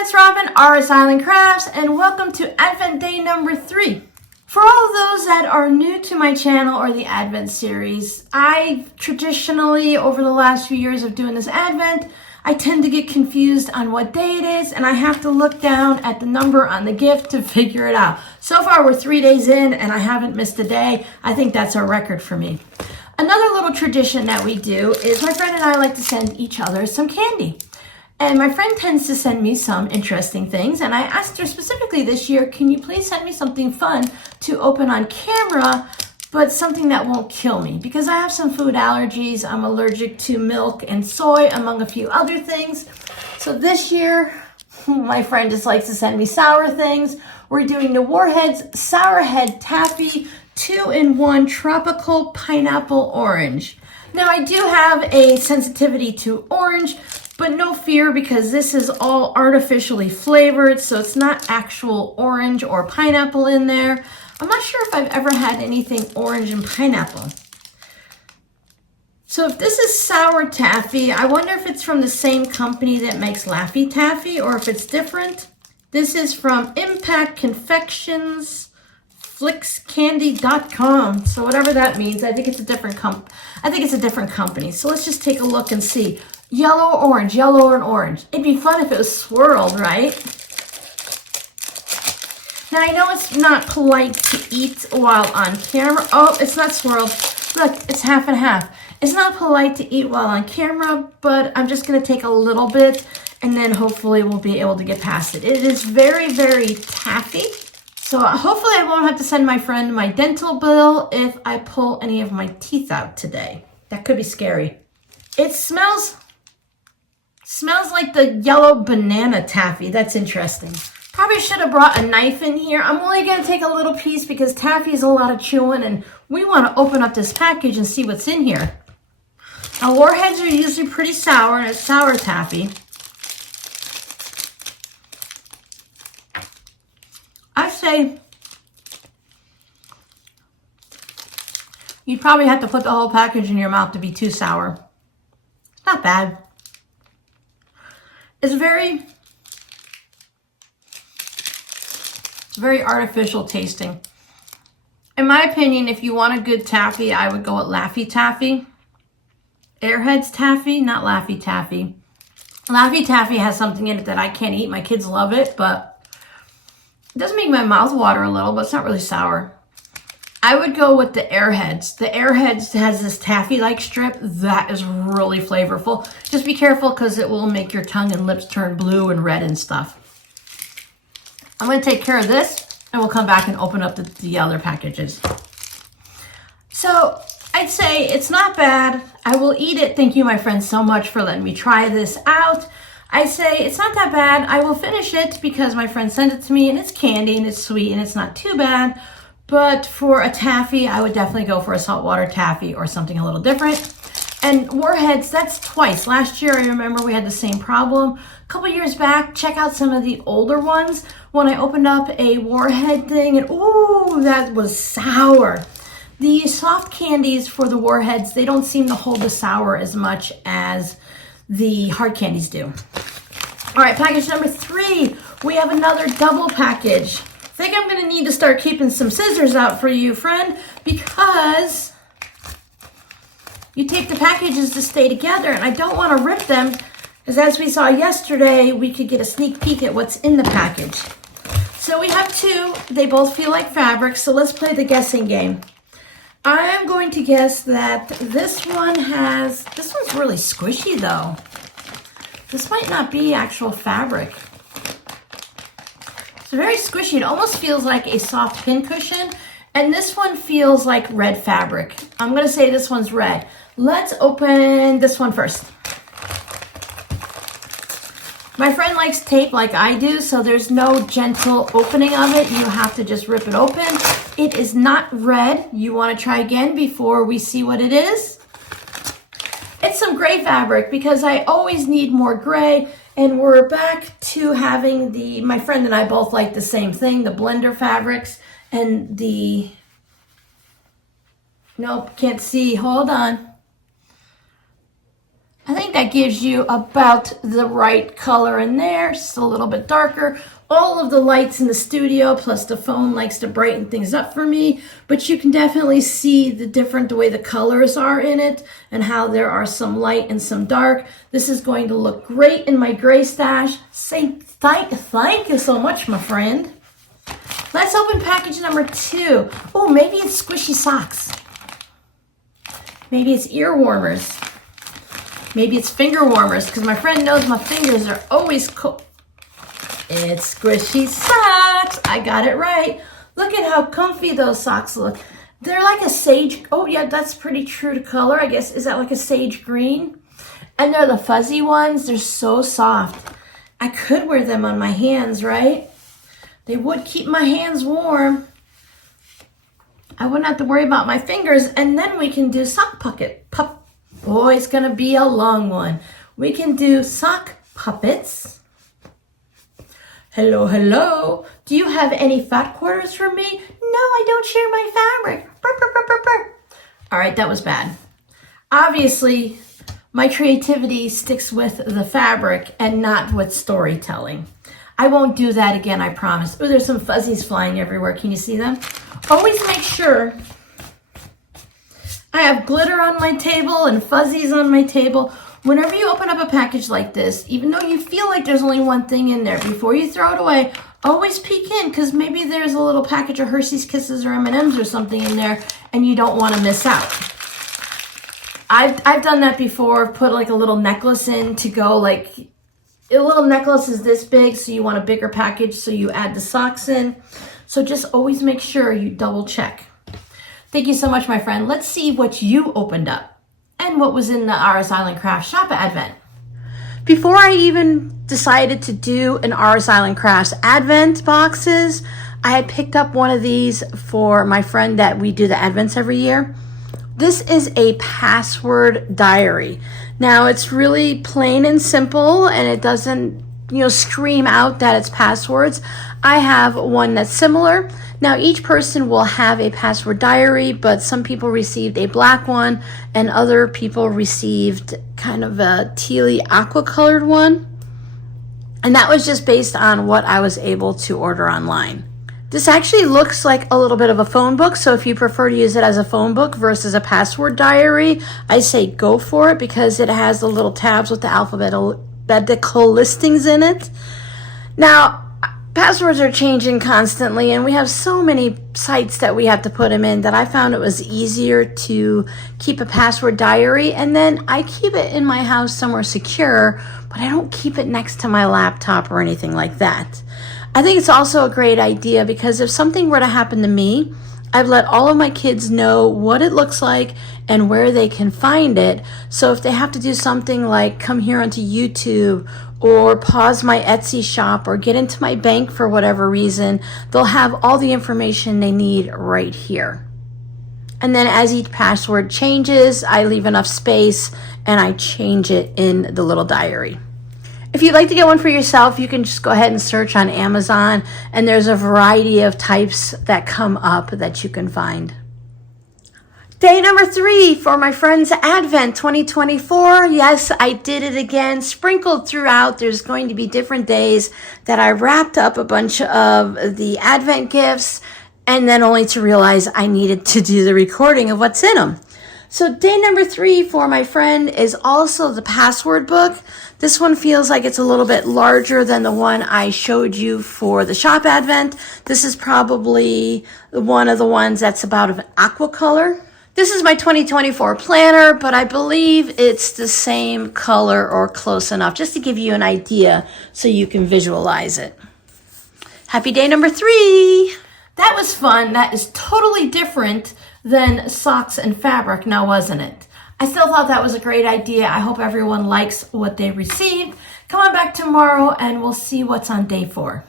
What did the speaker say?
it's Robin, RS Island Crafts, and welcome to Advent Day number 3. For all of those that are new to my channel or the Advent series, I traditionally, over the last few years of doing this Advent, I tend to get confused on what day it is, and I have to look down at the number on the gift to figure it out. So far, we're 3 days in, and I haven't missed a day. I think that's a record for me. Another little tradition that we do is my friend and I like to send each other some candy. And my friend tends to send me some interesting things, and I asked her specifically this year, can you please send me something fun to open on camera, but something that won't kill me? Because I have some food allergies. I'm allergic to milk and soy, among a few other things. So this year, my friend just likes to send me sour things. We're doing the Warheads Sourhead Taffy 2-in-1 Tropical Pineapple Orange. Now, I do have a sensitivity to orange, but no fear, because this is all artificially flavored, so it's not actual orange or pineapple in there. I'm not sure if I've ever had anything orange and pineapple. So if this is sour taffy, I wonder if it's from the same company that makes Laffy Taffy, or if it's different. This is from Impact Confections, flixcandy.com. So whatever that means, I think it's a different company. So let's just take a look and see. Yellow or orange, yellow and orange. It'd be fun if it was swirled, right? Now, I know it's not polite to eat while on camera. Oh, it's not swirled. Look, it's half and half. It's not polite to eat while on camera, but I'm just going to take a little bit, and then hopefully we'll be able to get past it. It is very, very taffy. So hopefully I won't have to send my friend my dental bill if I pull any of my teeth out today. That could be scary. It smells like the yellow banana taffy. That's interesting. Probably should have brought a knife in here. I'm only going to take a little piece because taffy is a lot of chewing, and we want to open up this package and see what's in here. Now, Warheads are usually pretty sour, and it's sour taffy. I say you'd probably have to put the whole package in your mouth to be too sour. Not bad. It's very artificial tasting. In my opinion, if you want a good taffy, I would go with Laffy Taffy. Airheads Taffy, not Laffy Taffy. Laffy Taffy has something in it that I can't eat. My kids love it, but it does make my mouth water a little, but it's not really sour. I would go with the Airheads. The Airheads has this taffy-like strip that is really flavorful. Just be careful because it will make your tongue and lips turn blue and red and stuff. I'm going to take care of this, and we'll come back and open up the other packages. So I'd say it's not bad. I will eat it. Thank you, my friends, so much for letting me try this out. I say it's not that bad. I will finish it because my friend sent it to me, and it's candy, and it's sweet, and it's not too bad. But for a taffy, I would definitely go for a saltwater taffy or something a little different. And Warheads, that's twice. Last year, I remember we had the same problem. A couple years back, check out some of the older ones. When I opened up a Warhead thing, and ooh, that was sour. The soft candies for the Warheads, they don't seem to hold the sour as much as the hard candies do. All right, package number 3. We have another double package. I think I'm going to need to start keeping some scissors out for you, friend, because you tape the packages to stay together, and I don't want to rip them, because as we saw yesterday, we could get a sneak peek at what's in the package. So we have 2. They both feel like fabric, so let's play the guessing game. I am going to guess that this one's really squishy, though. This might not be actual fabric. It's very squishy. It almost feels like a soft pincushion. And this one feels like red fabric. I'm going to say this one's red. Let's open this one first. My friend likes tape like I do, so there's no gentle opening of it. You have to just rip it open. It is not red. You want to try again before we see what it is? It's some gray fabric because I always need more gray. And we're back to having my friend and I both like the same thing, the blender fabrics and nope, can't see, hold on. I think that gives you about the right color in there, just a little bit darker. All of the lights in the studio plus the phone likes to brighten things up for me, but you can definitely see the way the colors are in it and how there are some light and some dark. This is going to look great in my gray stash. Say thank you so much, my friend. Let's open package number 2. Oh, maybe it's squishy socks. Maybe it's ear warmers. Maybe it's finger warmers, because my friend knows my fingers are always cold. It's squishy socks. I got it right. Look at how comfy those socks look. They're like a sage. Oh, yeah, that's pretty true to color, I guess. Is that like a sage green? And they're the fuzzy ones. They're so soft. I could wear them on my hands, right? They would keep my hands warm. I wouldn't have to worry about my fingers. And then we can do sock puppet. Boy, it's going to be a long one. We can do sock puppets. Hello, hello. Do you have any fat quarters for me? No, I don't share my fabric. Burr, burr, burr, burr, burr. All right, that was bad. Obviously, my creativity sticks with the fabric and not with storytelling. I won't do that again, I promise. Oh, there's some fuzzies flying everywhere. Can you see them? Always make sure I have glitter on my table and fuzzies on my table. Whenever you open up a package like this, even though you feel like there's only one thing in there, before you throw it away, always peek in, because maybe there's a little package of Hershey's Kisses or M&Ms or something in there, and you don't want to miss out. I've done that before. Put like a little necklace in to go like, a little necklace is this big, so you want a bigger package, so you add the socks in. So just always make sure you double check. Thank you so much, my friend. Let's see what you opened up and what was in the RS Island Crafts Shop Advent. Before I even decided to do an RS Island Crafts Advent boxes, I had picked up one of these for my friend that we do the Advents every year. This is a password diary. Now it's really plain and simple, and it doesn't, scream out that it's passwords. I have one that's similar. Now each person will have a password diary, but some people received a black one and other people received kind of a tealy aqua colored one. And that was just based on what I was able to order online. This actually looks like a little bit of a phone book, so if you prefer to use it as a phone book versus a password diary, I say go for it because it has the little tabs with the alphabetical listings in it. Now, passwords are changing constantly, and we have so many sites that we have to put them in that I found it was easier to keep a password diary, and then I keep it in my house somewhere secure, but I don't keep it next to my laptop or anything like that. I think it's also a great idea because if something were to happen to me, I've let all of my kids know what it looks like and where they can find it. So if they have to do something like come here onto YouTube or pause my Etsy shop or get into my bank for whatever reason, they'll have all the information they need right here. And then as each password changes, I leave enough space and I change it in the little diary. If you'd like to get one for yourself, you can just go ahead and search on Amazon, and there's a variety of types that come up that you can find. Day number 3 for my friend's Advent 2024. Yes, I did it again, sprinkled throughout. There's going to be different days that I wrapped up a bunch of the Advent gifts, and then only to realize I needed to do the recording of what's in them. So day number 3 for my friend is also the password book. This one feels like it's a little bit larger than the one I showed you for the shop Advent. This is probably one of the ones that's about an aqua color. This is my 2024 planner, but I believe it's the same color or close enough, just to give you an idea so you can visualize it. Happy day number 3. That was fun. That is totally different than socks and fabric now, wasn't it? I still thought that was a great idea. I hope everyone likes what they received. Come on back tomorrow and we'll see what's on day 4.